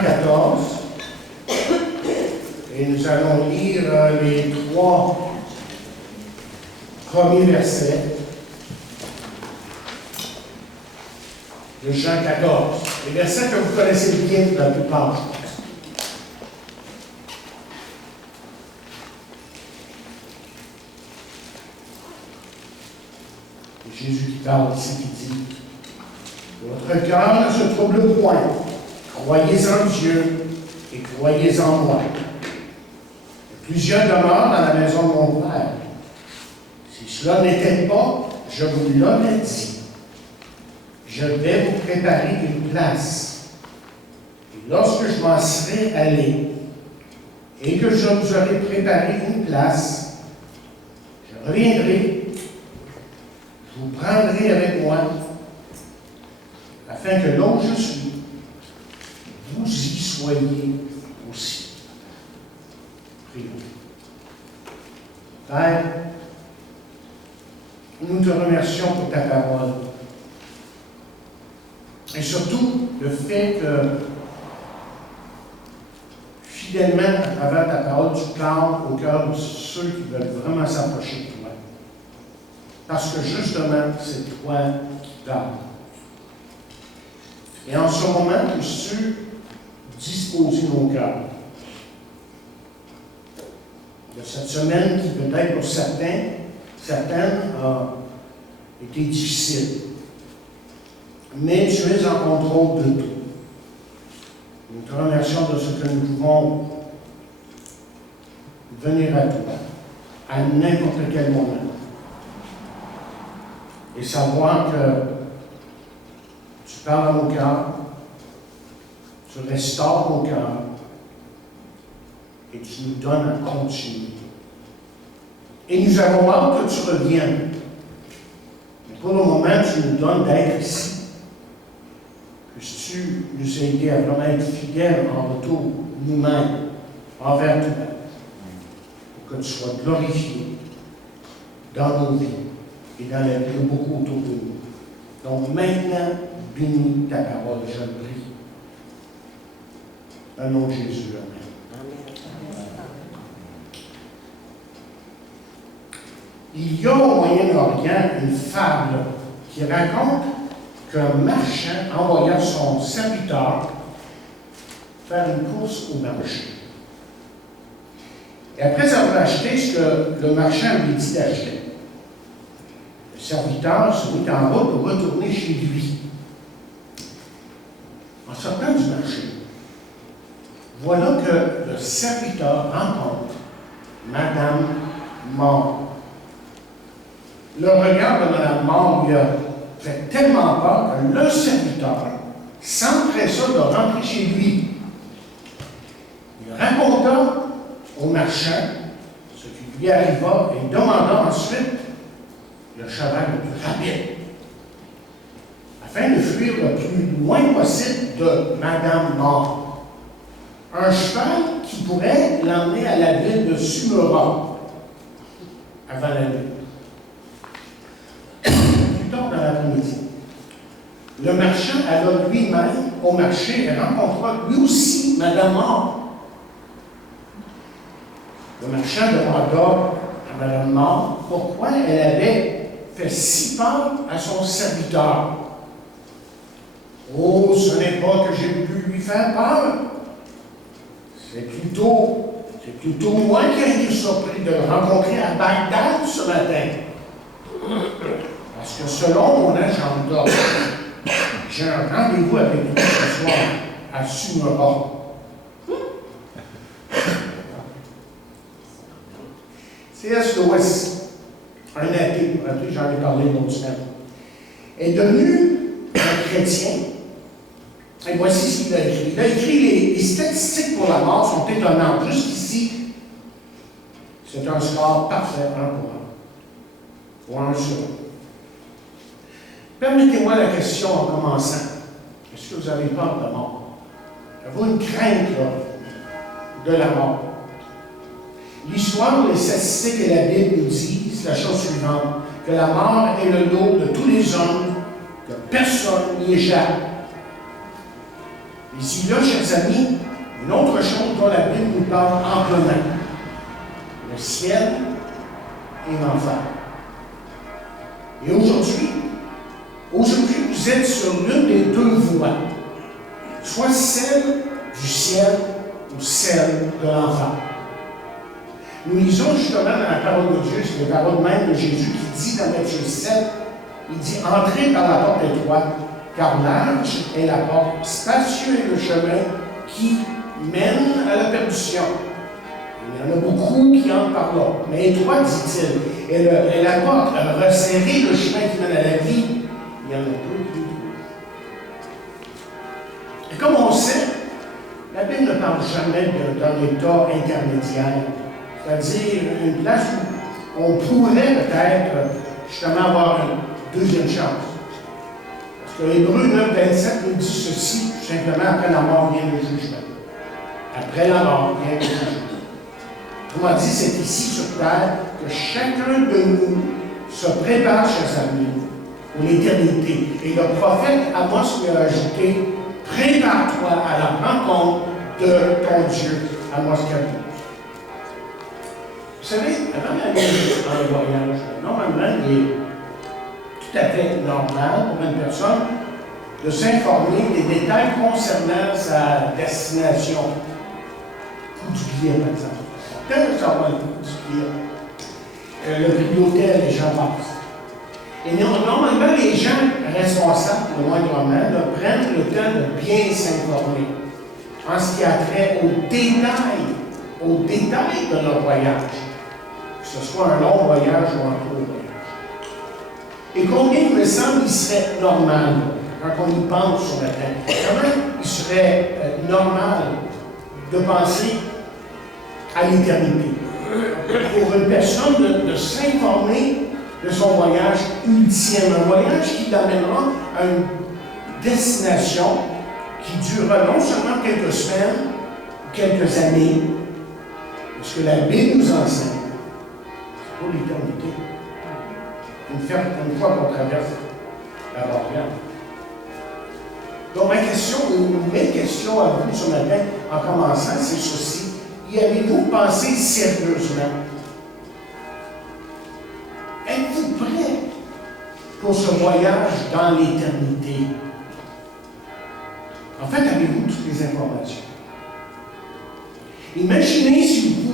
Jean 14, et nous allons lire les 3 premiers versets de Jean 14. Les versets que vous connaissez bien la plupart, je pense. Jésus qui parle ici, qui dit: votre cœur ne se trouble point. Croyez en Dieu et croyez en moi. Plusieurs demeurent dans la maison de mon Père. Si cela n'était pas, je vous l'aurais dit. Je vais vous préparer une place. Et lorsque je m'en serai allé et que je vous aurai préparé une place, je reviendrai, je vous prendrai avec moi, afin que là où je suis, vous y soyez aussi. Prions. Père, nous te remercions pour ta parole. Et surtout, le fait que, fidèlement, à travers ta parole, tu parles au cœur de ceux qui veulent vraiment s'approcher de toi. Parce que, justement, c'est toi qui parles. Et en ce moment, puisses-tu disposer nos cœurs de cette semaine qui peut-être pour certaines a été difficile. Mais tu es en contrôle de tout. Nous te remercions de ce que nous pouvons venir à toi à n'importe quel moment et savoir que tu parles à nos cœurs, tu restaures nos cœurs et tu nous donnes à continuer. Et nous avons hâte que tu reviennes. Mais pour le moment, tu nous donnes d'être ici. Puisses-tu nous aider à vraiment être fidèles en retour nous-mêmes envers toi, pour que tu sois glorifié dans nos vies et dans la vie de beaucoup autour de nous. Donc maintenant, bénis ta parole, je le prie. Dans le nom de Jésus, amen. Il y a au Moyen-Orient une fable qui raconte qu'un marchand envoya son serviteur faire une course au marché. Et après avoir acheté ce que le marchand lui dit d'acheter, le serviteur se mit en route pour retourner chez lui. En sortant du marché, voilà que le serviteur rencontre Madame Mort. Le regard de Mme Mort lui a fait tellement peur que le serviteur s'empressa de rentrer chez lui. Il raconta au marchand ce qui lui arriva et demanda ensuite le cheval le plus rapide, afin de fuir le plus loin possible de Madame Mort. Un cheval qui pourrait l'emmener à la ville de Sumera avant la nuit. Dans l'après-midi. Le marchand alla lui-même au marché et rencontra lui aussi Madame Mort. Le marchand demanda à Madame Mort pourquoi elle avait fait si peur à son serviteur. Oh, ce n'est pas que j'ai pu lui faire peur. C'est plutôt moi qui ai été surpris de le rencontrer à Bagdad ce matin. Parce que selon mon agenda, j'ai un rendez-vous avec lui ce soir à Sumera. C.S. Lewis, un athée, j'en ai parlé une autre semaine, est devenu un chrétien. Et voici ce qu'il a écrit. Il a écrit les statistiques pour la mort sont étonnantes. Jusqu'ici, c'est un score parfait, 1 pour 1. Ou 1 sur 1. Permettez-moi la question en commençant. Est-ce que vous avez peur de la mort? Avez-vous une crainte de la mort? L'histoire, les statistiques et la Bible nous disent la chose suivante, que la mort est le lot de tous les hommes, que personne n'y échappe. Ici, là, chers amis, une autre chose dont la Bible nous parle amplement. Le ciel et l'enfer. Et aujourd'hui, vous êtes sur l'une des deux voies, soit celle du ciel ou celle de l'enfer. Nous lisons justement dans la parole de Dieu, c'est la parole même de Jésus qui dit dans Matthieu 7, il dit « Entrez par la porte étroite, car large est la porte, spacieux est le chemin qui mène à la perdition. Il y en a beaucoup qui entrent par là, mais étroite, dit-il, et la porte, resserrer le chemin qui mène à la vie, il y en a peu qui le trouvent. Et comme on sait, la Bible ne parle jamais d'un état intermédiaire, c'est-à-dire une place où on pourrait peut-être justement avoir une deuxième chance. Parce que Hébreux 9, 27 nous dit ceci, tout simplement, après la mort vient le jugement. Après la mort vient le jugement. Autrement dit, c'est ici sur terre que chacun de nous se prépare, chers amis, pour l'éternité. Et le prophète Amos lui a ajouté, prépare-toi à la rencontre de ton Dieu, Amos 4. Vous savez, avant d'aller en voyage, normalement, il est tout à fait normal pour une personne de s'informer des détails concernant sa destination. Coût du billet, par exemple. Tellement savoir le coût du billet. Le prix d'hôtel, les gens passent. Et normalement, les gens responsables, le moindrement, prennent le temps de bien s'informer en ce qui a trait aux détails de leur voyage. Que ce soit un long voyage ou un court voyage. Et combien, il me semble, il serait normal, quand on y pense sur la terre, comment il serait normal de penser à l'éternité. Pour une personne de s'informer de son voyage ultime, un voyage qui l'amènera à une destination qui durera non seulement quelques semaines, quelques années, ce que la Bible nous enseigne, c'est pour l'éternité. Une fois qu'on traverse la barrière. Donc, mes questions à vous ce matin, en commençant, c'est ceci. Y avez-vous pensé sérieusement? Êtes-vous prêt pour ce voyage dans l'éternité? En fait, avez-vous toutes les informations? Imaginez si vous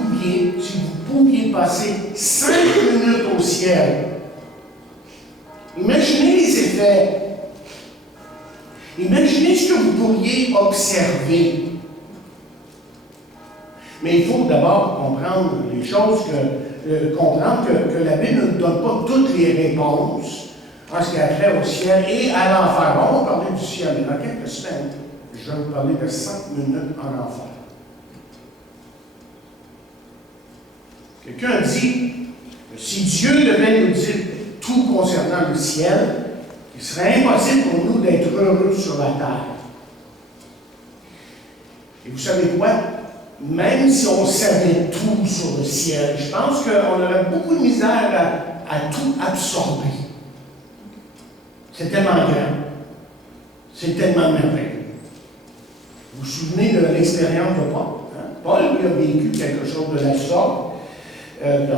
pouviez passer 5 minutes au ciel. Imaginez les effets. Imaginez ce que vous pourriez observer. Mais il faut d'abord comprendre les choses, comprendre que la Bible ne donne pas toutes les réponses en ce qui a trait au ciel et à l'enfer. On va parler du ciel, mais dans quelques semaines, je vais vous parler de 5 minutes en enfer. Quelqu'un dit que si Dieu devait nous dire tout concernant le ciel, il serait impossible pour nous d'être heureux sur la terre. Et vous savez quoi? Même si on savait tout sur le ciel, je pense qu'on aurait beaucoup de misère à tout absorber. C'est tellement grand. C'est tellement merveilleux. Vous vous souvenez de l'expérience de Paul? Hein? Paul lui a vécu quelque chose de la sorte, une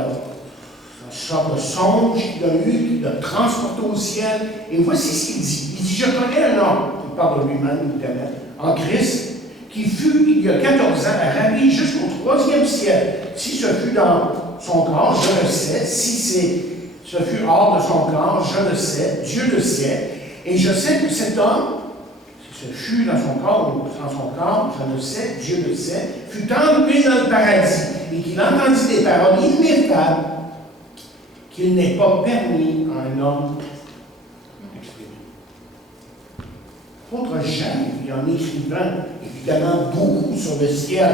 sorte de songe qu'il a eu, qui l'a transporté au ciel. Et voici ce qu'il dit. Il dit, je connais un homme, il parle de lui-même, évidemment, en Christ, qui fut, il y a 14 ans, ravi jusqu'au 3e ciel. Si ce fut dans son corps, je le sais. Si ce fut hors de son corps, je le sais. Dieu le sait. Et je sais que cet homme, si ce fut dans son corps ou dans son corps, je le sais, Dieu le sait, fut enlevé dans le paradis et qu'il entendit des paroles ineffables qu'il n'est pas permis à un homme d'exprimer. L'apôtre Jean, en écrivant évidemment beaucoup sur le ciel,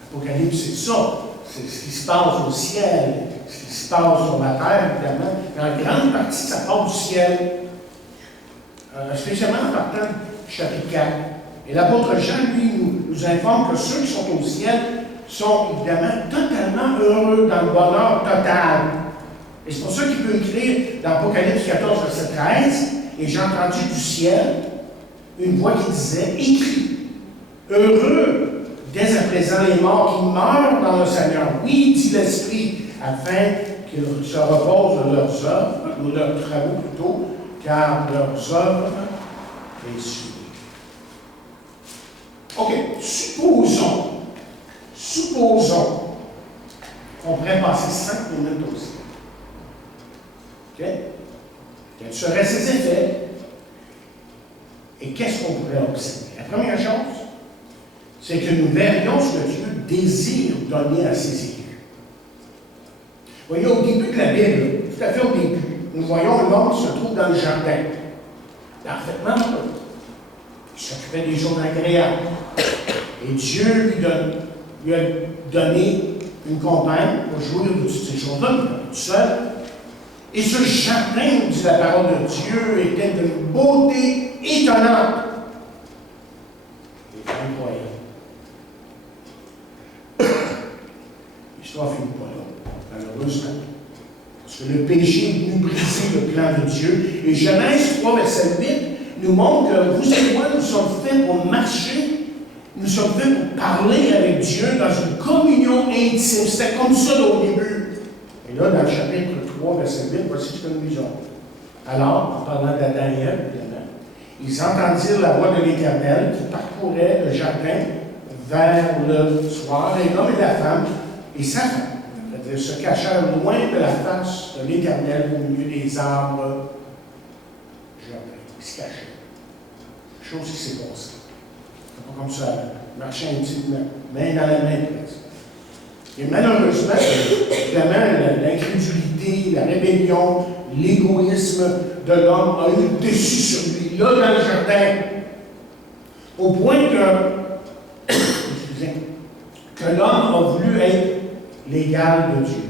l'Apocalypse, c'est ça, c'est ce qui se passe au ciel, ce qui se passe sur la terre, évidemment, mais en grande partie, ça part du ciel, spécialement en partant du chapitre 4. Et l'apôtre Jean, lui, nous informe que ceux qui sont au ciel sont évidemment totalement heureux dans le bonheur total. Et c'est pour ça qu'il peut écrire dans Apocalypse 14, verset 13, et j'ai entendu du ciel une voix qui disait, écris, Heureux dès à présent les morts qui meurent dans le Seigneur. Oui, dit l'Esprit, afin qu'ils se reposent de leurs œuvres, ou de leurs travaux plutôt, car leurs œuvres les suivent. OK, supposons qu'on pourrait passer 5 minutes aussi. OK? Quels seraient ses effets? Et qu'est-ce qu'on pourrait observer? La première chose, c'est que nous verrions ce que Dieu désire donner à ses élus. Vous voyez, au début de la Bible, tout à fait au début, nous voyons l'homme se trouve dans le jardin. Parfaitement. Il s'occupait des choses agréables. Et Dieu lui a donné une compagne pour jouer de toutes ces choses-là, il était tout seul. Et ce jardin, dit la parole de Dieu, était d'une beauté étonnante. C'est incroyable. L'histoire ne finit pas là, malheureusement. Parce que le péché est venu briser le plan de Dieu. Et Genèse 3, verset 8, nous montre que vous et moi, nous sommes faits pour marcher, nous sommes faits pour parler avec Dieu dans une communion intime. C'était comme ça au début. Et là, dans le chapitre 3, verset 8, voici ce que nous lisons. Alors, en parlant d'Adam et Ève, évidemment, ils entendirent la voix de l'Éternel qui parcourait le jardin vers le soir, et l'homme et la femme, et sa femme, c'est-à-dire se cachèrent loin de la face de l'Éternel au milieu des arbres du jardin. Ils se cachaient. Chose qui s'est passée. C'est pas comme ça, marcher intimement, main dans la main, presque. Et malheureusement, évidemment, l'incrédulité, la rébellion, l'égoïsme de l'homme a eu le dessus sur lui, là, dans le jardin, au point que l'homme a voulu être l'égal de Dieu.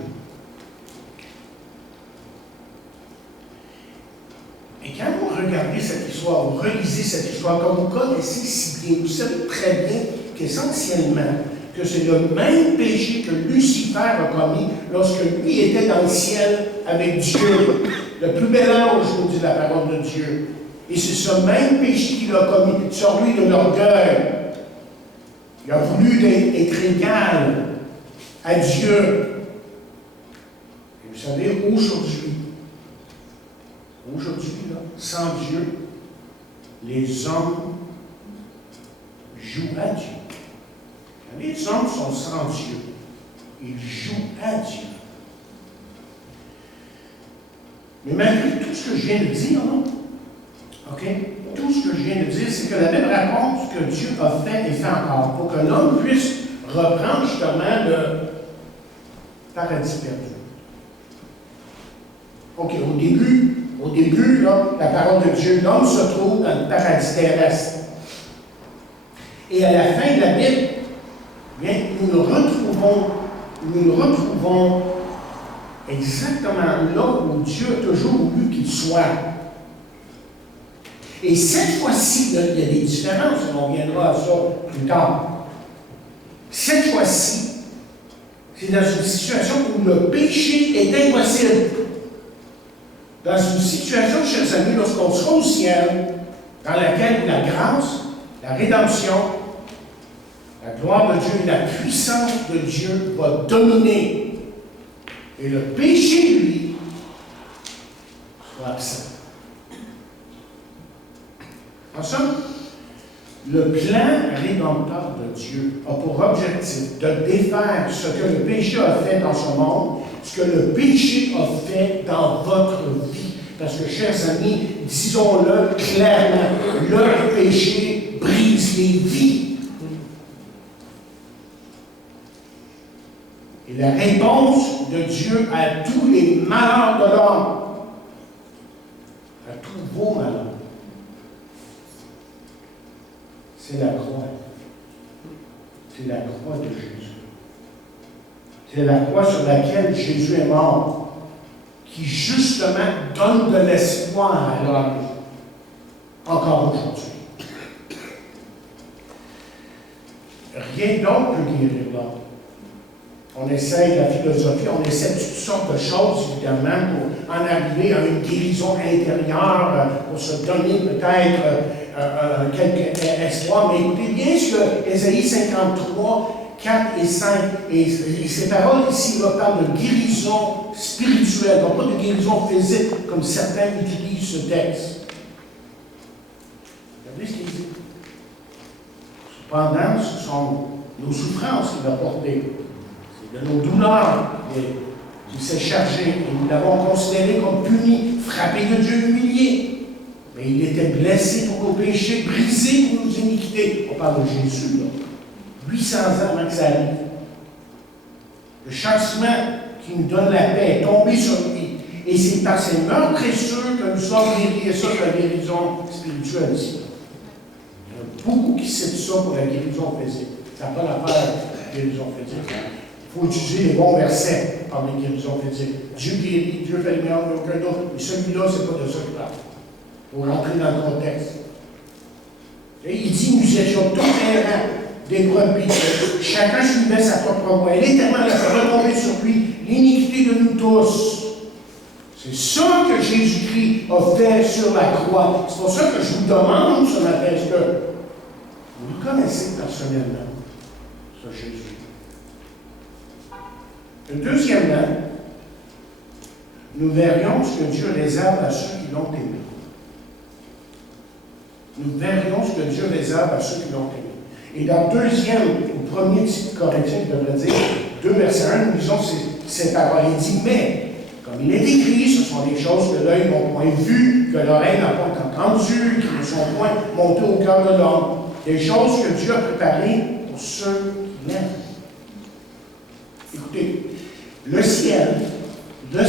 Et quand vous regardez cette histoire, vous relisez cette histoire, comme vous connaissez si bien, vous savez très bien qu'essentiellement, que c'est le même péché que Lucifer a commis lorsque lui était dans le ciel avec Dieu. Le plus bel ange, nous dit la parole de Dieu. Et c'est ce même péché qu'il a commis sur lui de l'orgueil. Il a voulu être égal à Dieu. Et vous savez, aujourd'hui, là, sans Dieu, les hommes jouent à Dieu. Quand les hommes sont sans Dieu, ils jouent à Dieu. Mais malgré tout ce que je viens de dire, OK? Tout ce que je viens de dire, c'est que la Bible raconte ce que Dieu a fait et fait encore pour que l'homme puisse reprendre justement le paradis perdu. OK, au début, là, la parole de Dieu, l'homme se trouve dans le paradis terrestre. Et à la fin de la Bible, bien, nous nous retrouvons exactement là où Dieu a toujours voulu qu'il soit. Et cette fois-ci, il y a des différences, on reviendra à ça plus tard. Cette fois-ci, c'est dans une situation où le péché est impossible. Dans une situation, chers amis, lorsqu'on sera au ciel, dans laquelle la grâce, la rédemption, la gloire de Dieu et la puissance de Dieu va dominer. Et le péché, lui, sera absent. En somme, le plan rédempteur de Dieu a pour objectif de défaire ce que le péché a fait dans ce monde, ce que le péché a fait dans votre vie. Parce que, chers amis, disons-le clairement, le péché brise les vies. Et la réponse de Dieu à tous les malheurs de l'homme, à tous vos malheurs, c'est la croix. C'est la croix de Jésus. C'est la croix sur laquelle Jésus est mort, qui justement donne de l'espoir à l'homme, encore aujourd'hui. Rien d'autre peut guérir l'homme. On essaie la philosophie, on essaie toutes sortes de choses, évidemment, pour en arriver à une guérison intérieure, pour se donner peut-être quelques espoirs. Mais écoutez bien ce que Ésaïe 53, 4 et 5, et ces paroles ici parlent de guérison spirituelle, donc pas de guérison physique, comme certains utilisent ce texte. Regardez ce qu'il dit. Cependant, ce sont nos souffrances qu'il a portées. De nos douleurs, il s'est chargé, et nous l'avons considéré comme puni, frappé de Dieu, humilié. Mais il était blessé pour nos péchés, brisé pour nos iniquités. On parle de Jésus, là. 800 ans avant que ça arrive. Le châtiment qui nous donne la paix est tombé sur lui. Et c'est par ces meurtrissures que nous sommes guéris. Et ça, c'est la guérison spirituelle ici. Il y en a beaucoup qui citent ça pour la guérison physique. Ça n'a pas l'affaire de la guérison physique. Il faut utiliser les bons versets par les guérisons physiques. Dieu guérit, Dieu fait le meilleur que aucun d'autre. Mais celui-là, ce n'est pas de ça qu'il parle. Il faut rentrer dans le contexte. Et il dit, nous étions tous errants, des brebis. Chacun suivait sa propre voie. Et l'Éternel a fait retomber sur lui l'iniquité de nous tous. C'est ça que Jésus-Christ a fait sur la croix. C'est pour ça que je vous demande ce matin, est-ce que vous le connaissez personnellement, ça Jésus? Deuxièmement, nous verrions ce que Dieu réserve à ceux qui l'ont aimé. Nous verrions ce que Dieu réserve à ceux qui l'ont aimé. Et dans le premier Corinthiens, je devrais dire, 2 versets 1, nous lisons ces paroles. Il dit, mais, comme il est écrit, ce sont des choses que l'œil n'a point vues, que l'oreille n'a pas entendues, qui ne sont point montées au cœur de l'homme. Des choses que Dieu a préparées pour ceux qui l'aiment. Écoutez, le ciel, là,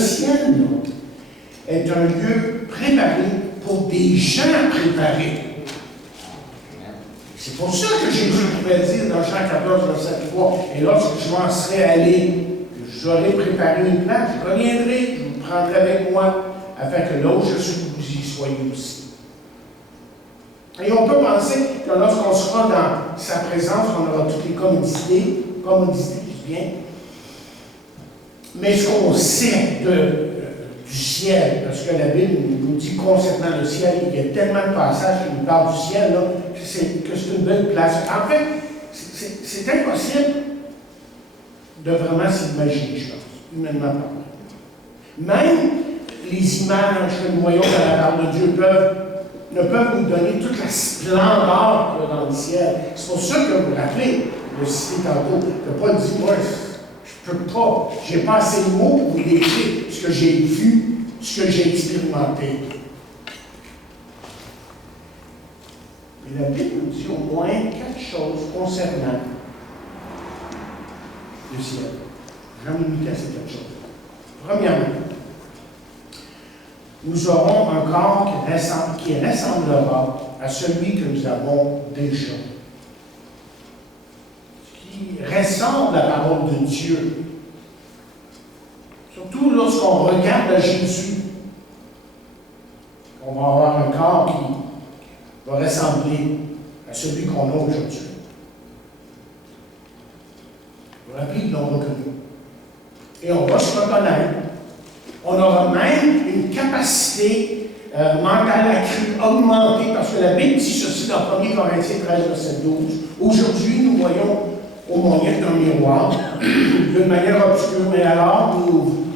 est un lieu préparé pour des gens préparés. C'est pour ça que Jésus pouvait dire dans Jean 14, verset 3, et lorsque je m'en serai allé, j'aurai préparé une place, je reviendrai, je vous prendrai avec moi, afin que là où je suis, vous y soyez aussi. Et on peut penser que lorsqu'on sera dans sa présence, on aura toutes les commodités, je dis bien. Mais ce qu'on sait du ciel, parce que la Bible nous dit concernant le ciel, il y a tellement de passages qui nous parlent du ciel, là, que c'est une belle place. En fait, c'est impossible de vraiment s'imaginer, je pense, humainement parlant. Même les images que nous voyons dans la parole de Dieu ne peuvent nous donner toute la splendeur qu'il y a dans le ciel. C'est pour ça que vous vous rappelez, le cité tantôt, que Paul dit, moi, je ne peux pas, je n'ai pas assez de mots pour vous décrire ce que j'ai vu, ce que j'ai expérimenté. Et la Bible nous dit au moins 4 choses concernant le ciel. Je vais me limiter à ces 4 choses. Premièrement, nous aurons un corps qui ressemblera à celui que nous avons déjà. Qui ressemble à la parole de Dieu. Surtout lorsqu'on regarde Jésus, on va avoir un corps qui va ressembler à celui qu'on a aujourd'hui. Vous vous rappelez, ils l'ont reconnu. Et on va se reconnaître. On aura même une capacité mentale accrue, augmentée, parce que la Bible dit ceci dans 1 Corinthiens 13, verset 12. Aujourd'hui, nous voyons au moyen d'un miroir, d'une manière obscure, mais alors nous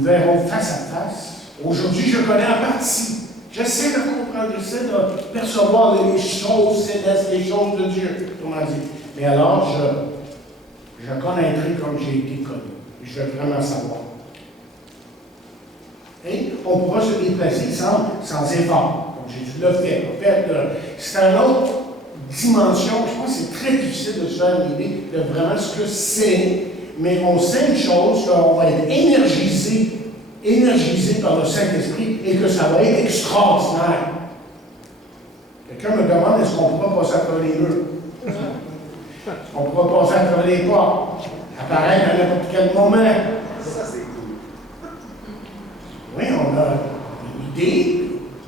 verrons face à face. Aujourd'hui, je connais en partie. J'essaie de comprendre, j'essaie de percevoir les choses célestes, les choses de Dieu, comment dire. Mais alors, je connaîtrai comme j'ai été connu. Je vais vraiment savoir. Et on pourra se déplacer sans effort, comme Jésus l'a fait. En fait, c'est une autre dimension. Je pense que c'est très difficile de se faire l'idée de vraiment ce que c'est. Mais on sait une chose, qu'on va être énergisé par le Saint-Esprit et que ça va être extraordinaire. Quelqu'un me demande, est-ce qu'on pourra passer à travers les murs? Est-ce qu'on pourra passer à travers les portes? Apparaître à n'importe quel moment? Ça, c'est cool. Oui, on a une idée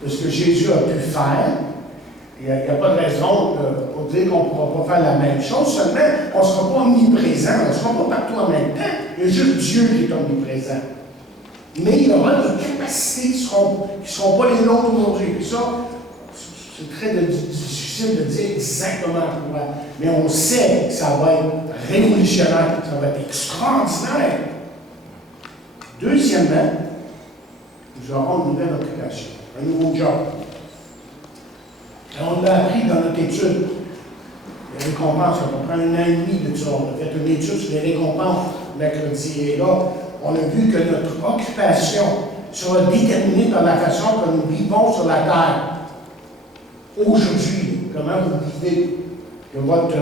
de ce que Jésus a pu faire. Il n'y a pas de raison pour dire qu'on ne pourra pas faire la même chose, seulement on ne sera pas omniprésent, on ne sera pas partout en même temps. Il y a juste Dieu qui est omniprésent. Mais il y aura des capacités qui ne seront pas les nôtres aujourd'hui. Puis ça, c'est très difficile de dire exactement quoi. Mais on sait que ça va être révolutionnaire, ça va être extraordinaire. Deuxièmement, nous aurons une nouvelle occupation, un nouveau job. On l'a appris dans notre étude. Les récompenses, ça prend 1 an et demi de ça. On a fait une étude sur les récompenses mercredi. Et là, on a vu que notre occupation sera déterminée par la façon que nous vivons sur la terre. Aujourd'hui, comment vous vivez, que votre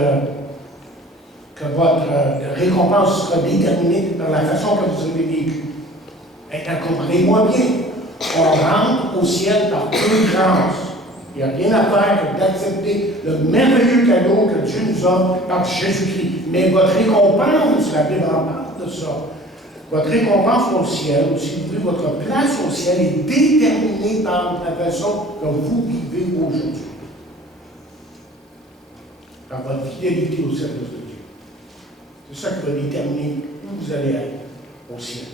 récompense sera déterminée par la façon que vous avez vécu. Et comprenez-moi bien, on rentre au ciel par deux grâces. Il n'y a rien à faire que d'accepter le merveilleux cadeau que Dieu nous offre par Jésus-Christ. Mais votre récompense, la Bible en parle de ça. Votre récompense au ciel, si vous voulez, votre place au ciel est déterminée par la façon que vous vivez aujourd'hui. Par votre fidélité au service de Dieu. C'est ça qui va déterminer où vous allez aller au ciel.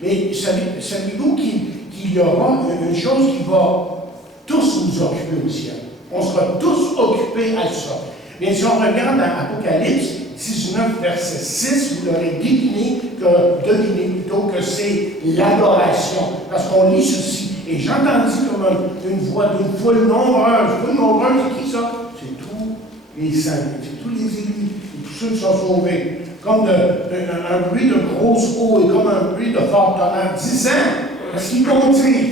Mais savez-vous qu'il y aura une chose qui va tous nous occuper au ciel. On sera tous occupés à ça. Mais si on regarde dans Apocalypse 19, verset 6, vous l'aurez deviné que c'est l'adoration. Parce qu'on lit ceci. Et j'entendis comme une voix d'une foule nombreuse. Foule nombreuse, c'est qui ça? C'est tous les saints. C'est tous les élus. Et tous ceux qui sont sauvés. Comme un bruit de grosse eau et comme un bruit de fort tonnerre. Disant, parce qu'ils vont dire,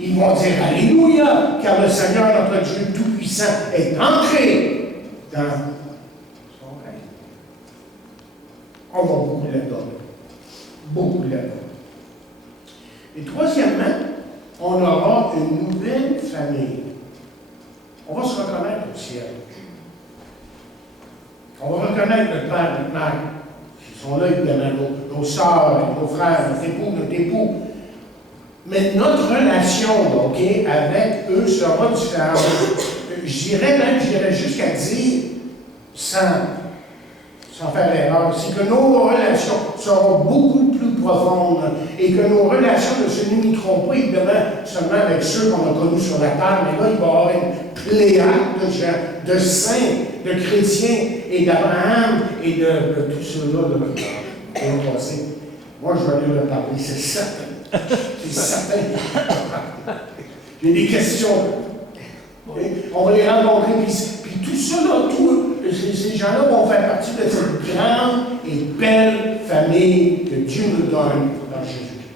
ils vont dire Alléluia, car le Seigneur, notre Dieu Tout-Puissant, est entré dans son règne. On va beaucoup l'adorer. Beaucoup l'adorer. Et troisièmement, on aura une nouvelle famille. On va se reconnaître au ciel. On va reconnaître notre père, notre mère. Ils sont là, évidemment, nos sœurs, nos frères, notre époux. Mais notre relation, OK, avec eux sera différente. J'irais jusqu'à dire, sans faire erreur, c'est que nos relations seront beaucoup plus profondes et que nos relations ne se limiteront pas, évidemment, seulement avec ceux qu'on a connus sur la terre, mais là, il va y avoir une pléiade de gens, de saints, de chrétiens et d'Abraham et de tous ceux-là de notre passé. Moi, je vais aller leur parler, c'est certain. C'est certain. J'ai des questions. On va les rencontrer, puis tout ça, là, ces gens-là vont faire partie de cette grande et belle famille que Dieu nous donne dans Jésus-Christ.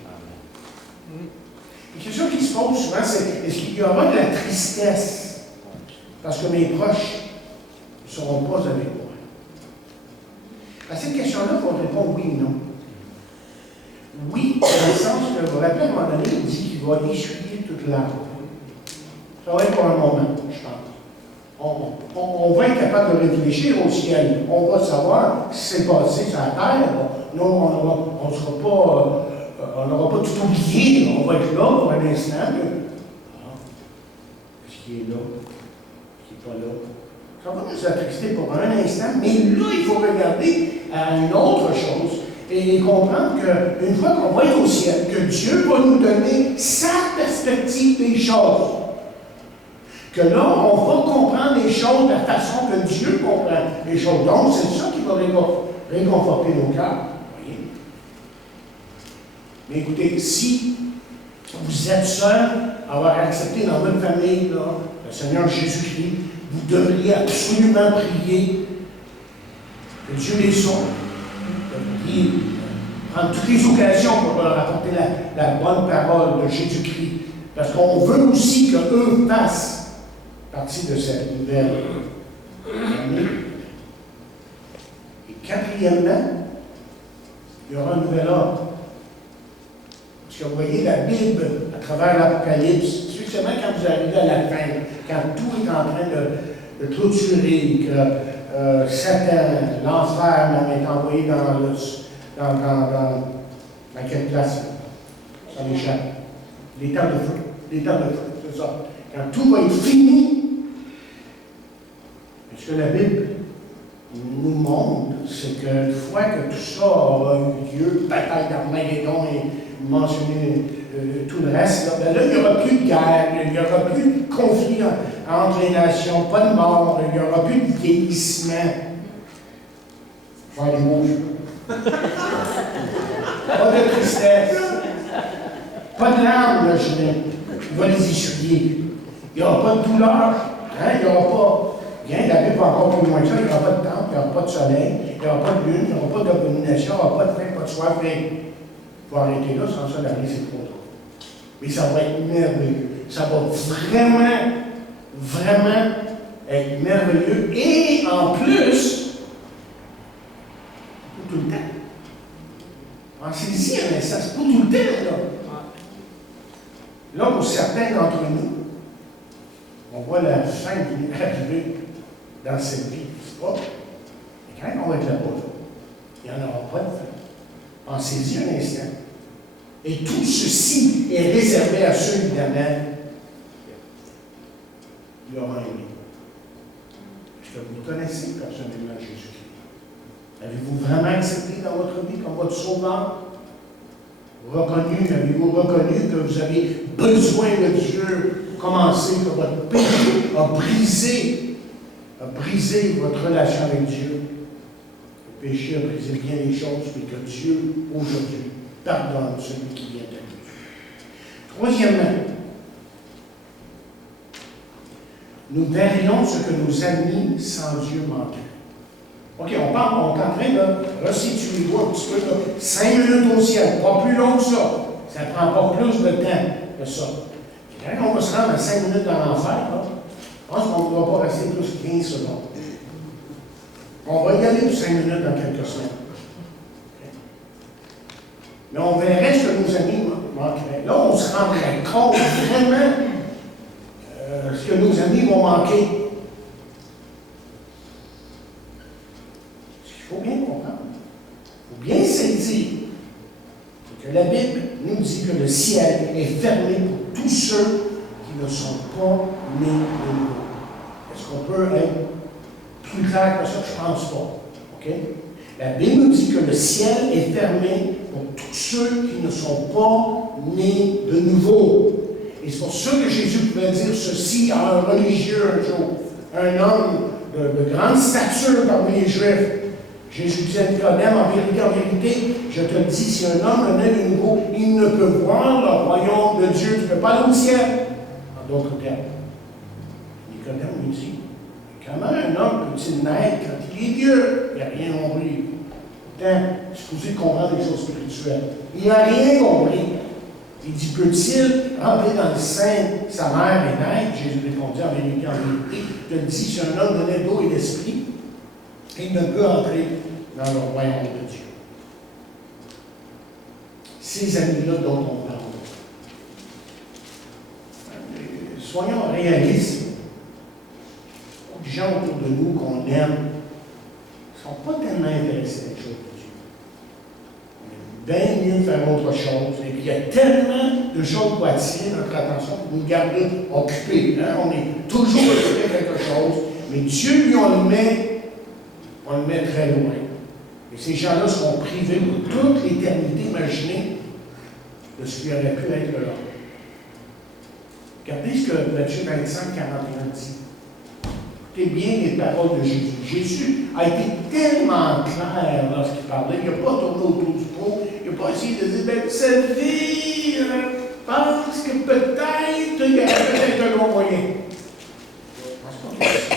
La question qui se pose souvent, c'est est-ce qu'il y aura de la tristesse parce que mes proches ne seront pas avec moi? À cette question-là, il faut répondre oui ou non. Oui, dans le sens que, vous vous rappelez, à un moment donné, il dit qu'il va essuyer toute l'arbre. Ça va être pour un moment, je pense. On va être capable de réfléchir au ciel. On va savoir ce qui s'est passé sur la terre. Nous, on ne sera pas, on n'aura pas tout oublié. On va être là pour un instant. Est-ce qu'il est là? Est-ce qu'il n'est pas là? Ça va nous attrister pour un instant, mais là, il faut regarder à une autre chose. Et comprendre qu'une fois qu'on va être au ciel, que Dieu va nous donner sa perspective des choses. Que là, on va comprendre les choses de la façon que Dieu comprend les choses. Donc, c'est ça qui va réconforter nos cœurs. Voyez? Mais écoutez, si vous êtes seul à avoir accepté dans votre famille là, le Seigneur Jésus-Christ, vous devriez absolument prier que Dieu les sauve. Prier, prendre toutes les occasions pour leur apporter la bonne parole de Jésus-Christ. Parce qu'on veut aussi qu'eux fassent partie de cette nouvelle famille. Et quatrièmement, il y aura un nouvel ordre. Parce que vous voyez la Bible à travers l'Apocalypse, spécialement quand vous arrivez à la fin, quand tout est en train de clôturer, que Satan, l'enfer, m'avait envoyé dans quelle place? Ça m'échappe. Les temps de feu, c'est ça. Quand tout va être fini, Ce que la Bible nous montre, c'est qu'une fois que tout ça aura eu lieu, bataille d'Armageddon et mentionner tout le reste, là, ben là, il n'y aura plus de guerre, il n'y aura plus de conflit entre les nations, pas de mort, il n'y aura plus de vieillissement. Je vais aller mon jeu. Pas de tristesse. Pas de larmes, là, je vais. Il va les essuyer. Il n'y aura pas de douleur. Hein? Il n'y aura pas. Bien, la Bible va encore plus loin que ça. Il n'y aura pas de temple, il n'y aura pas de soleil, il n'y aura pas de lune, il n'y aura pas d'abomination, il n'y aura pas de faim, pas de soif. Mais il faut arrêter là, sans ça, la vie, c'est trop tôt. Mais ça va être merveilleux. Ça va vraiment, vraiment être merveilleux. Et en plus, pour tout le temps. Pensez-y un instant, c'est pas tout le temps, là. Là, pour certains d'entre nous, on voit la fin arriver dans cette vie, c'est pas? Et quand on va être là-bas, il n'y en aura pas de fin. Pensez-y un instant. Et tout ceci est réservé à ceux, évidemment, qui l'auront aimé. Est-ce que vous connaissez personnellement Jésus-Christ? Avez-vous vraiment accepté dans votre vie comme votre sauveur? Avez-vous reconnu que vous avez besoin de Dieu pour commencer, que votre péché a brisé votre relation avec Dieu? Le péché a brisé bien les choses, mais que Dieu, aujourd'hui, pardonne celui qui vient à lui. Troisièmement, nous verrions ce que nos amis sans Dieu manquaient. OK, on est en train de resituer un petit peu, 5 minutes au ciel, pas plus long que ça. Ça prend pas plus de temps que ça. Et quand on va se rendre à 5 minutes dans l'enfer, je pense qu'on ne va pas rester plus que 15 secondes. On va y aller pour 5 minutes dans quelques semaines. Okay. Mais on verrait ce que nos amis manqueraient. Là, on se rendrait compte vraiment ce que nos amis vont manquer. Il faut bien comprendre, il faut bien saisir que la Bible nous dit que le ciel est fermé pour tous ceux qui ne sont pas nés de nouveau. Est-ce qu'on peut être plus clair que ça? Je ne pense pas. Okay? La Bible nous dit que le ciel est fermé pour tous ceux qui ne sont pas nés de nouveau. Et c'est pour ça que Jésus pouvait dire ceci à un religieux un jour, un homme de grande stature parmi les Juifs. Jésus dit à Nicodème, en vérité, je te dis, si un homme naît de nouveau, il ne peut voir le royaume de Dieu. Tu ne peux pas aller au ciel. En d'autres termes. Nicodème lui dit, comment un homme peut-il naître quand il est Dieu? Il n'a rien compris. Pourtant, supposé comprendre des choses spirituelles. Il n'a rien compris. Il dit, peut-il rentrer dans le sein de sa mère et naître? Jésus répondit, en vérité, je te dis, si un homme naît d'eau et d'esprit, il ne peut entrer dans le royaume de Dieu. Ces amis-là dont on parle. Soyons réalistes. Beaucoup de gens autour de nous qu'on aime ne sont pas tellement intéressés à les choses de Dieu. On aime bien mieux faire autre chose. Et puis il y a tellement de choses pour attirer notre attention pour nous garder occupés. Hein? On est toujours occupé à quelque chose. Mais Dieu, lui, on le met très loin. Et ces gens-là seront privés pour toute l'éternité, imaginez, de ce qui aurait pu être leur. Regardez ce que Matthieu 25, 41 dit. Écoutez bien les paroles de Jésus. Jésus a été tellement clair lorsqu'il parlait, il n'a pas tourné autour du pot, il n'a pas essayé de dire, bien, cette vie, pense que peut-être il y a peut-être un long moyen. Je pense pas que c'est ça.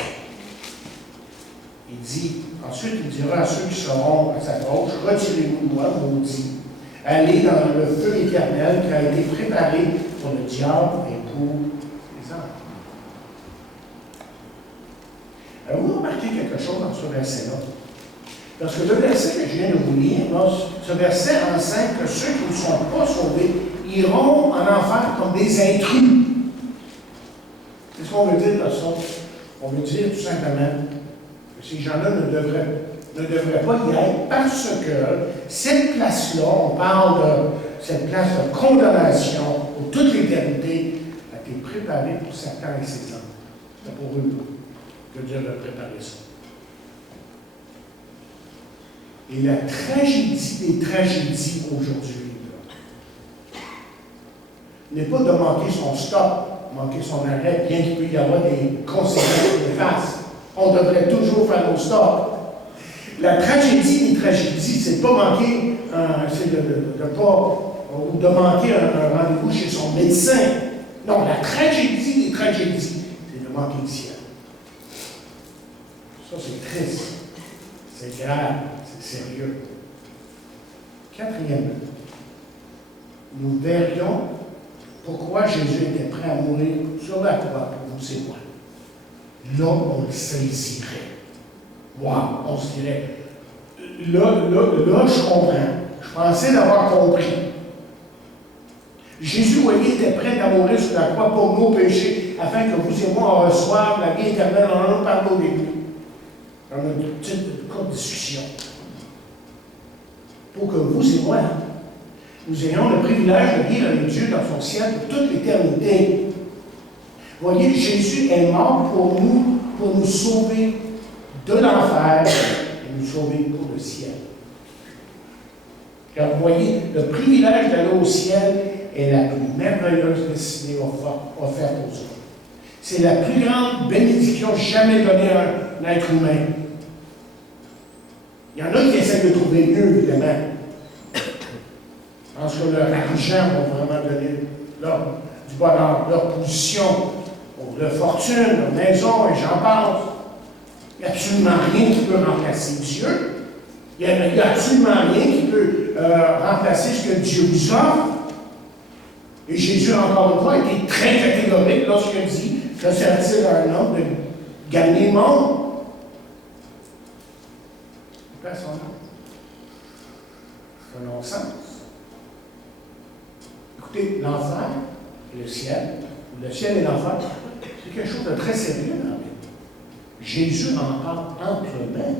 Il dit, ensuite, il dira à ceux qui seront à sa gauche, retirez-vous de moi, maudits. Allez dans le feu éternel qui a été préparé pour le diable et pour les anges. Avez-vous remarqué quelque chose dans ce verset-là? Parce que le verset que je viens de vous lire, là, ce verset enseigne que ceux qui ne sont pas sauvés iront en enfer comme des intrus. Qu'est-ce qu'on veut dire par ça? On veut dire tout simplement que ces gens-là ne devraient pas y être parce que cette place-là, on parle de cette place de condamnation pour toute l'éternité, a été préparée pour Satan et ses hommes. C'est pour eux. que Dieu va préparer ça. Et la tragédie des tragédies aujourd'hui n'est pas de manquer son stop, manquer son arrêt, bien qu'il peut y avoir des conséquences néfastes. On devrait toujours faire nos stops. La tragédie des tragédies, c'est pas manquer, c'est de manquer un rendez-vous chez son médecin. Non, la tragédie des tragédies, c'est de manquer le ciel. Ça, c'est triste. C'est grave. C'est sérieux. Quatrièmement, nous verrions pourquoi Jésus était prêt à mourir sur la croix pour vous et moi. Là, on le saisirait. Wow, on se dirait. Là, je comprends. Je pensais l'avoir compris. Jésus, voyez, était prêt à mourir sur la croix pour nos péchés, afin que vous et moi, on reçoive la vie éternelle. On en parle au début, dans notre petite courte discussion. Pour que vous et moi, nous ayons le privilège de vivre avec Dieu dans son ciel pour toute l'éternité. Voyez, Jésus est mort pour nous sauver de l'enfer et nous sauver pour le ciel. Car vous voyez, le privilège d'aller au ciel est la plus merveilleuse destinée offerte aux hommes. C'est la plus grande bénédiction jamais donnée à un être humain. Il y en a qui essaient de trouver mieux, évidemment. Parce que leur argent va vraiment donner du bonheur, leur position, leur fortune, leur maison, et j'en passe. Il n'y a absolument rien qui peut remplacer Dieu. Il n'y a absolument rien qui peut remplacer ce que Dieu vous offre. Et Jésus, encore une fois, a été très catégorique lorsqu'il a dit que sert-il à un homme de gagner le monde? C'est son nom. C'est un non-sens. Écoutez, l'enfer et le ciel et l'enfer, c'est quelque chose de très sérieux dans la Bible. Jésus en parle amplement.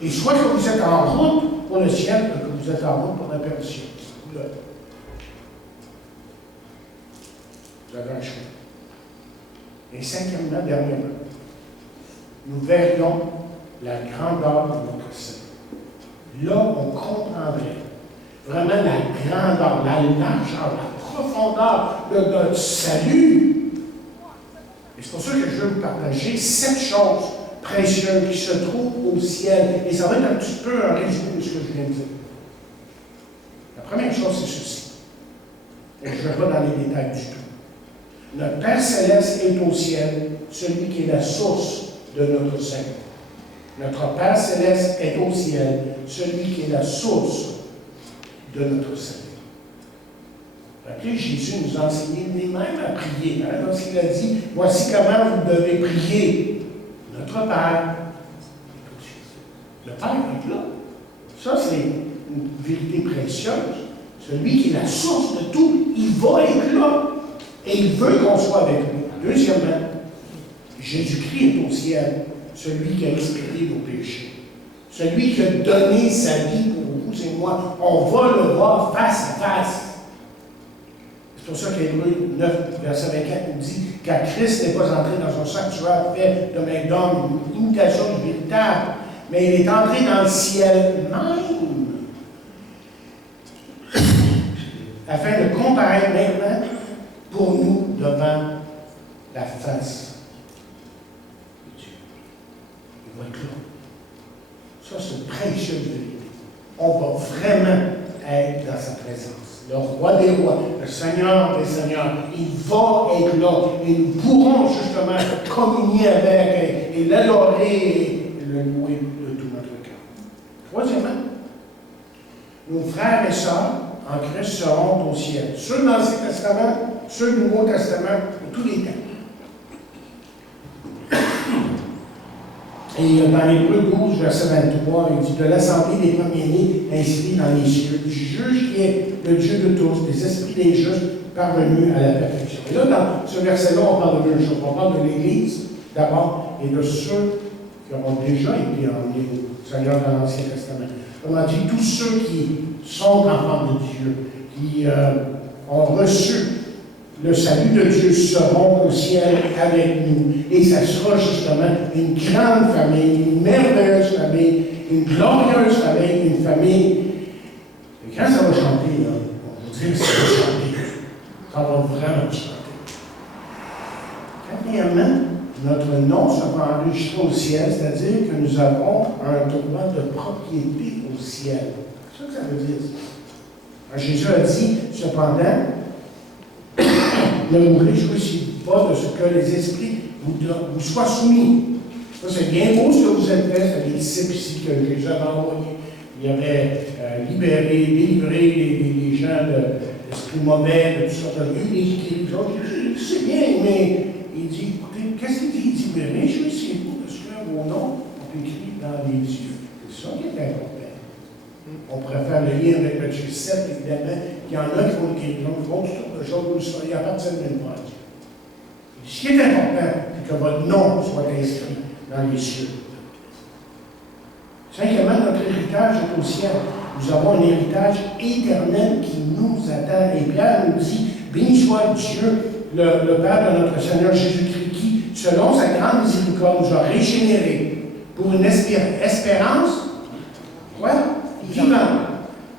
Et soit que vous êtes en route pour le ciel, ou que vous êtes en route pour la perdition. Vous avez un choix. Et cinquièmement, dernièrement, nous verrions la grandeur de notre Seigneur. Là, on comprendrait vraiment la grandeur, la largeur, la profondeur de notre salut. Et c'est pour ça que je veux vous partager 7 choses précieuses qui se trouvent au ciel. Et ça va être un petit peu un résumé de ce que je viens de dire. La première chose, c'est ceci. Et je ne vais pas dans les détails du tout. Notre Père Céleste est au ciel, celui qui est la source de notre salut. Notre Père Céleste est au ciel, celui qui est la source de notre salut. Rappelez, Jésus nous a enseigné lui-même à prier. Hein, lorsqu'il a dit, voici comment vous devez prier. Notre Père. Le Père est là. Ça, c'est une vérité précieuse. Celui qui est la source de tout, il va être là. Et il veut qu'on soit avec lui. Deuxièmement, Jésus-Christ est au ciel, celui qui a expié nos péchés. Celui qui a donné sa vie pour vous et moi. On va le voir face à face. C'est pour ça qu'Hébreux 9, verset 24 nous dit car Christ n'est pas entré dans un sanctuaire fait de main d'homme, une imitation du véritable, mais il est entré dans le ciel même, afin de comparaître maintenant pour nous devant la face de Dieu. Il va être là. Ça, c'est une précieuse vérité. On va vraiment être dans sa présence. Le roi des rois, le Seigneur des seigneurs, il va être là. Et nous pourrons justement communier avec et l'adorer et le louer de tout notre cœur. Troisièmement, nos frères et sœurs en Christ seront au ciel. Ceux de l'Ancien Testament, ceux du Nouveau Testament, de tous les temps. Et dans Hébreux 12, verset 23, il dit de l'assemblée des premiers-nés inscrits dans les cieux, du juge qui est le Dieu de tous, des esprits des justes parvenus à la perfection. Et là, dans ce verset-là, on parle de deux choses. On parle de l'Église, d'abord, et de ceux qui auront déjà été emmenés au Seigneur dans l'Ancien Testament. Autrement dit, tous ceux qui sont enfants de Dieu, qui ont reçu le salut de Dieu seront au ciel avec nous. Et ça sera justement une grande famille, une merveilleuse famille, une glorieuse famille, une famille. Et quand ça va chanter, là, on va dire que ça va chanter. Ça va vraiment chanter. Quatrièmement, notre nom sera enregistré au ciel, c'est-à-dire que nous avons un droit de propriété au ciel. C'est ça que ça veut dire. Alors, Jésus a dit, cependant, ne vous réjouissez pas de ce que les esprits vous soient soumis. Ça, c'est bien beau ce que vous avez fait, c'est des disciples ici que Jésus avait envoyés. Il avait libéré, délivré les gens d'esprits mauvais, de toutes sortes de lieux. C'est bien, mais il dit, écoutez, qu'est-ce qu'il dit? Il dit, mais réjouissez-vous de ce que vos noms sont écrits dans les yeux. C'est ça qui est important. On pourrait faire le lien avec Matthieu 7, évidemment. Il y en a qui vont écrire, qui vont toutes sortes de choses, vous le soyez à partir d'une page. Ce qui est important, c'est que votre nom soit inscrit dans les cieux. Cinquièmement, notre héritage est au ciel. Nous avons un héritage éternel qui nous attend. Et Pierre nous dit, béni soit Dieu, le Père de notre Seigneur Jésus-Christ, qui, selon sa grande miséricorde, nous a régénérés pour une espérance, vivante,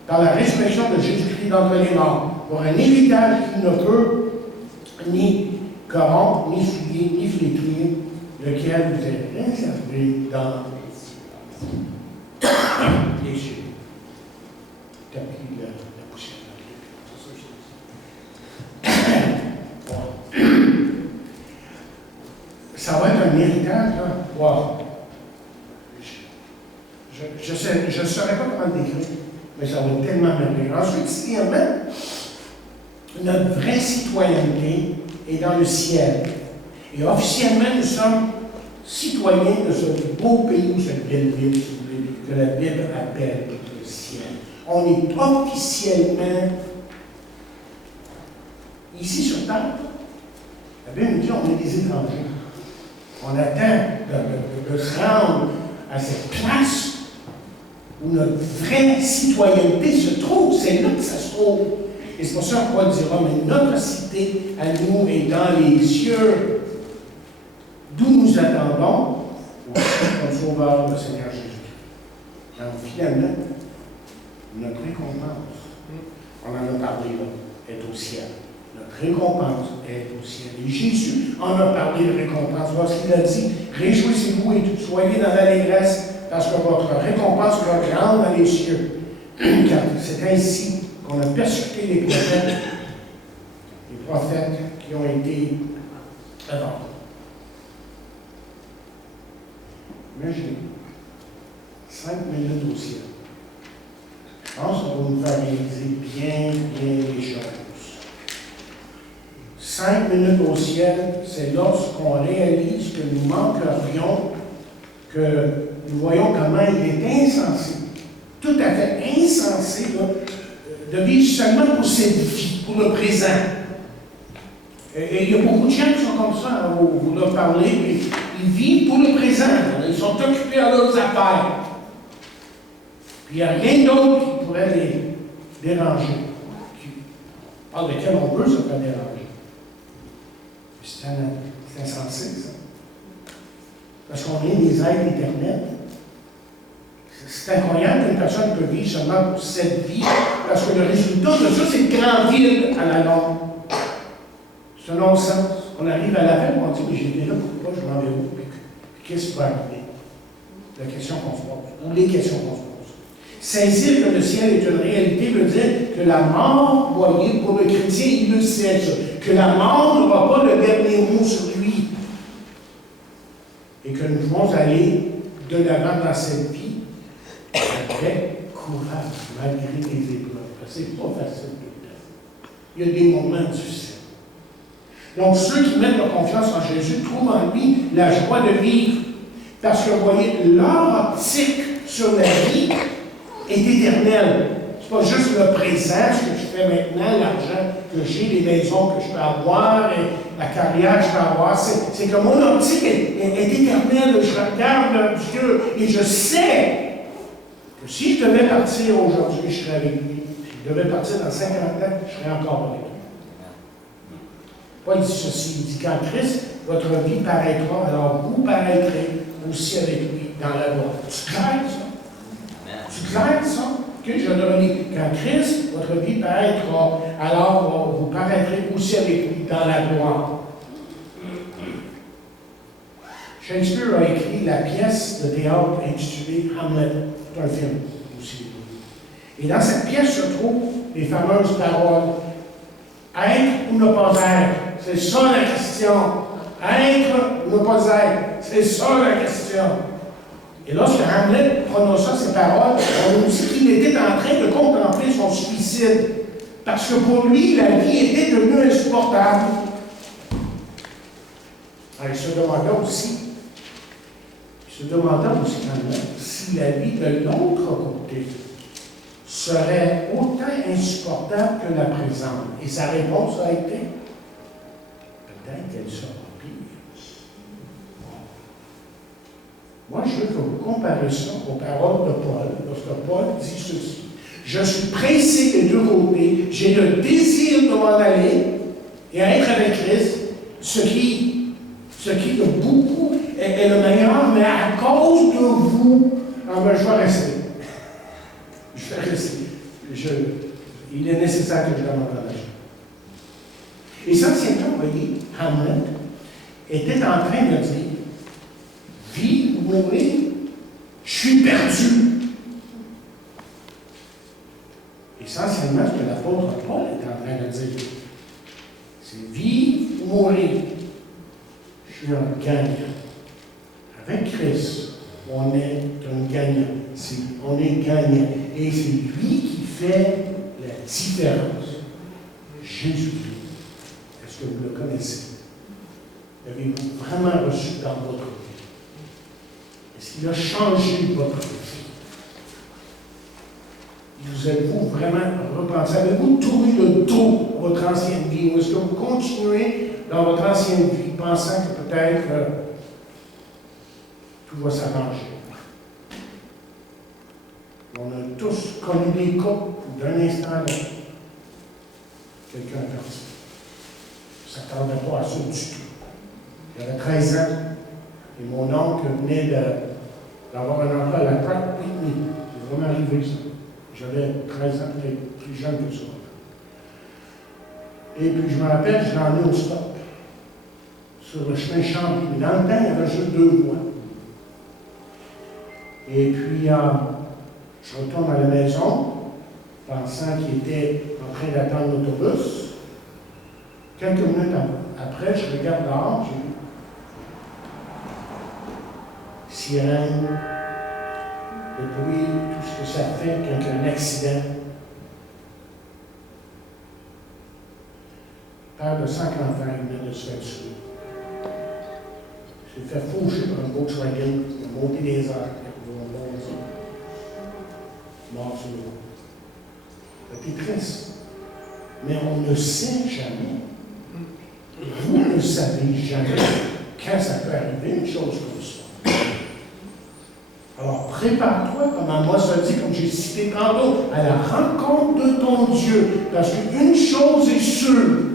dans la résurrection de Jésus-Christ d'entre les morts, pour un héritage qui ne peut ni corrompre, ni souiller, ni flétrir, lequel vous est réservé dans les cieux. Tapis la poussière. Ça va être un héritage, là. Wow. Je ne saurais pas comment le décrire, mais ça va être tellement merveilleux. Ensuite, sixièmement, notre vraie citoyenneté est dans le ciel. Et officiellement, nous sommes citoyens de ce beau pays, ou cette belle ville, si vous voulez, que la Bible appelle le ciel. On est officiellement ici sur Terre. La Bible nous dit qu'on est des étrangers. On attend de se rendre à cette place où notre vraie citoyenneté se trouve. C'est là que ça se trouve. Et c'est pour ça que Paul dira, mais notre cité à nous est dans les cieux, d'où nous attendons comme sauveur, le Seigneur Jésus. Alors finalement, notre récompense, on en a parlé là, est au ciel. Notre récompense est au ciel. Et Jésus en a parlé de récompense. Lorsqu'il a dit, réjouissez-vous et soyez dans l'allégresse, parce que votre récompense sera grande dans les cieux. Car c'est ainsi qu'on a persécuté les prophètes qui ont été avant. Imaginez, 5 minutes au ciel. Je pense qu'on va nous faire réaliser bien les choses. 5 minutes au ciel, c'est lorsqu'on réalise que nous manquerions, que nous voyons comment il est insensé, tout à fait insensé, là, de vivre seulement pour cette vie, pour le présent. Et il y a beaucoup de gens qui sont comme ça, hein, vous leur parlez, mais ils vivent pour le présent. Ils sont occupés à leurs affaires. Puis il n'y a rien d'autre qui pourrait les déranger. Par lequel on peut se faire déranger. C'est insensé, ça. Parce qu'on est des êtres éternels. C'est incroyable qu'une personne peut vivre seulement pour cette vie, parce que le résultat de ça, c'est de grandir à la longue. C'est un non-sens. On arrive à la fin, on dit, mais j'étais là, pourquoi je m'en vais où? Puis qu'est-ce qui va arriver? La question qu'on se pose, ou les questions qu'on se pose. Saisir que le ciel est une réalité veut dire que la mort, voyez, pour le chrétien, il le sait, ça, que la mort n'aura pas le dernier mot sur lui. Et que nous pouvons aller de l'avant dans cette vie avec courage, malgré les épreuves. C'est pas facile tout le temps. Il y a des moments difficiles. Donc, ceux qui mettent leur confiance en Jésus trouvent en lui la joie de vivre. Parce que, vous voyez, leur optique sur la vie est éternelle. C'est pas juste le présent, ce que je fais maintenant, l'argent que j'ai, les maisons que je peux avoir, et la carrière que je peux avoir. C'est que mon optique est éternelle. Je regarde Dieu et je sais que si je devais partir aujourd'hui, je serais avec lui. Si je devais partir dans 50 ans, je serais encore avec lui. Paul dit ceci, il dit, quand Christ, votre vie paraîtra, alors vous paraîtrez aussi avec lui dans la gloire. C'est clair, ça? C'est clair, ça? Ok, je le relis. Quand Christ, votre vie paraîtra, alors vous paraîtrez aussi avec lui dans la gloire. Shakespeare a écrit la pièce de théâtre intitulée Hamlet. C'est un film aussi. Et dans cette pièce se trouvent les fameuses paroles être ou ne pas être. C'est ça la question. Être ou ne pas être. C'est ça la question. Et lorsque Hamlet prononça ces paroles, on nous dit qu'il était en train de contempler son suicide. Parce que pour lui, la vie était devenue insupportable. Il se demanda aussi Hamlet si la vie de l'autre côté serait autant insupportable que la présente. Et sa réponse a été peut-être qu'elle sera pire. Moi, je veux que vous comparez ça aux paroles de Paul, lorsque Paul dit ceci. Je suis pressé des deux côtés, j'ai le désir de m'en aller et à être avec Christ, ce qui de beaucoup est le meilleur, mais à cause de vous, je vais rester. Je vais rester. Il est nécessaire que je demande à l'âge. Essentiellement, vous voyez, Hamlet était en train de dire vie ou mourir, je suis perdu. Essentiellement, ce que l'apôtre Paul est en train de dire, c'est vie ou mourir. Je suis un gagnant. Avec Christ, on est un gagnant. On est gagnant. Et c'est lui qui fait la différence. Jésus-Christ. Est-ce que vous le connaissez? L'avez-vous vraiment reçu dans votre vie? Est-ce qu'il a changé votre vie? Vous êtes-vous vraiment repenti? Avez-vous tourné le dos à votre ancienne vie? Ou est-ce que vous continuez dans votre ancienne vie pensant que peut-être tout va s'arranger? On a tous connu des cas où d'un instant à l'autre, quelqu'un est parti. Je ne s'attendait pas à ça du tout. J'avais 13 ans et mon oncle venait d'avoir un emploi à la Pratt Whitney. C'est vraiment arrivé ça. J'avais 13 ans, peut-être plus jeune que ça. Et puis je me rappelle, je l'ai emmené au stop, sur le chemin Chambly. Mais dans le temps, il y avait juste 2 voies. Et puis, je retourne à la maison, pensant qu'il était en train d'attendre l'autobus. Quelques minutes après, je regarde dehors, j'ai vu sirène, le bruit, tout ce que ça fait quand il y a un accident. Père de 50 ans, il venait de se faire tuer. Il s'est fait faucher par un Volkswagen, il a monté des airs. Mort sur le route. C'était triste. Mais on ne sait jamais. Vous ne savez jamais quand ça peut arriver, une chose comme ça. Alors, prépare-toi, comme Amos a dit, comme j'ai cité tantôt, à la rencontre de ton Dieu. Parce qu'une chose est sûre,